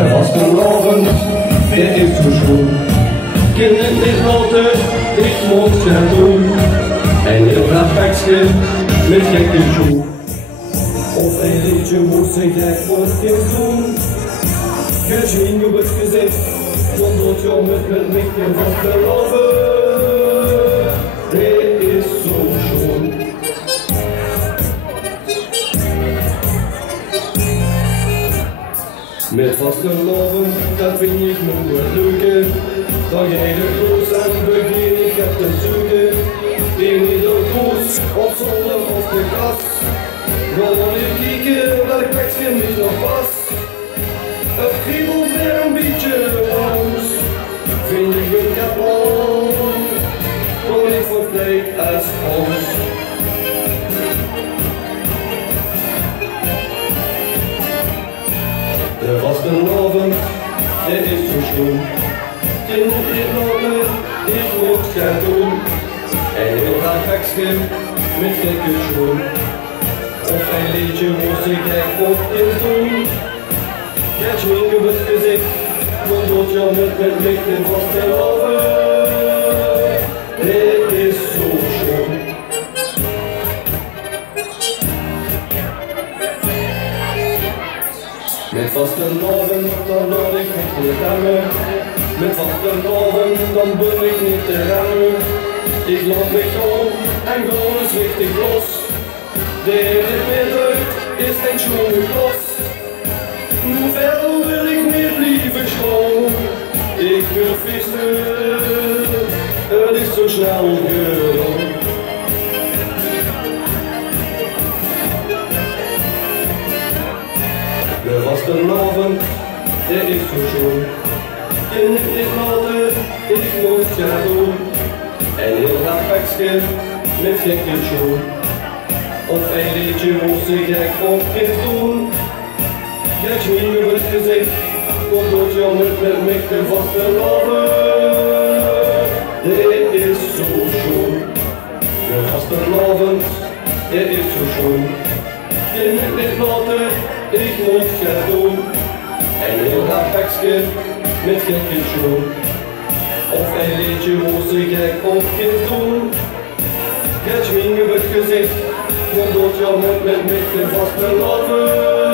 Er was gelogen, dit is zo schoon. Kinderen dit altijd, ik mocht het doen. En heel graag pakje met gekke show. Of een liedje moest ik echt voor het kind doen. Gezien op het gezicht, zonder jongen met mij van geloven. Dit is zo schoon. Met vastgeloven, dat vind ik me leuke. Dan jij de koers en begin ik het te zoeken. In ieder koers, of zonder of de kast. Gewoon ik kijken welk pakje niet nog past. Het kriebelt weer een beetje langs. Vind ik een kapot, kom ik verkleed als ons. Er was een loven, dit is zo schoon. Kind dit lopen, ik moet gaan doen. En heel graag pakje met gekke schoon. Of een liedje moest ik echt voor kind doen. Catch me op het gezicht, dan doet je met licht en vast te loven. Dit is zo schoon. Met vaste loven, dan word ik niet te remmen. Met vaste loven, dan ben ik niet te remmen. Ik loop me om en gewoon eens richtig los. De hele wereld is geen schoon los. Hoe ver wil ik niet blijven schoon? Ik wil vissen, het is zo snel gedaan. Er was te loven, dit is zo schoon. In dit laten, ik moet gaan doen. En heel graag pakje met gekke show. Of een liedje moest ik echt op kind doen. Catch me op het gezicht, kom door je met mij te vast te loven. Dit is zo schoon. Er was te loven, dit is zo schoon. In dit laten, ik moet gaan doen. En heel graag pakje met gekke show. Of een liedje moest ik echt op kind doen. Catch me op het gezicht, kom door je met mij te vast te loven.